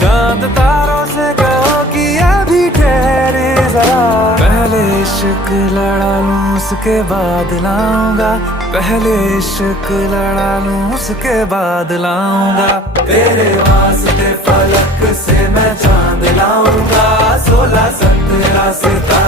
चांद तारों से कहो कि अभी ठहरे जरा। पहले इश्क लड़ा लूं उसके बाद लाऊंगा, पहले इश्क लड़ा लूं उसके बाद लाऊंगा। तेरे वास्ते फलक से मैं चांद लाऊंगा, 16 17 सितारे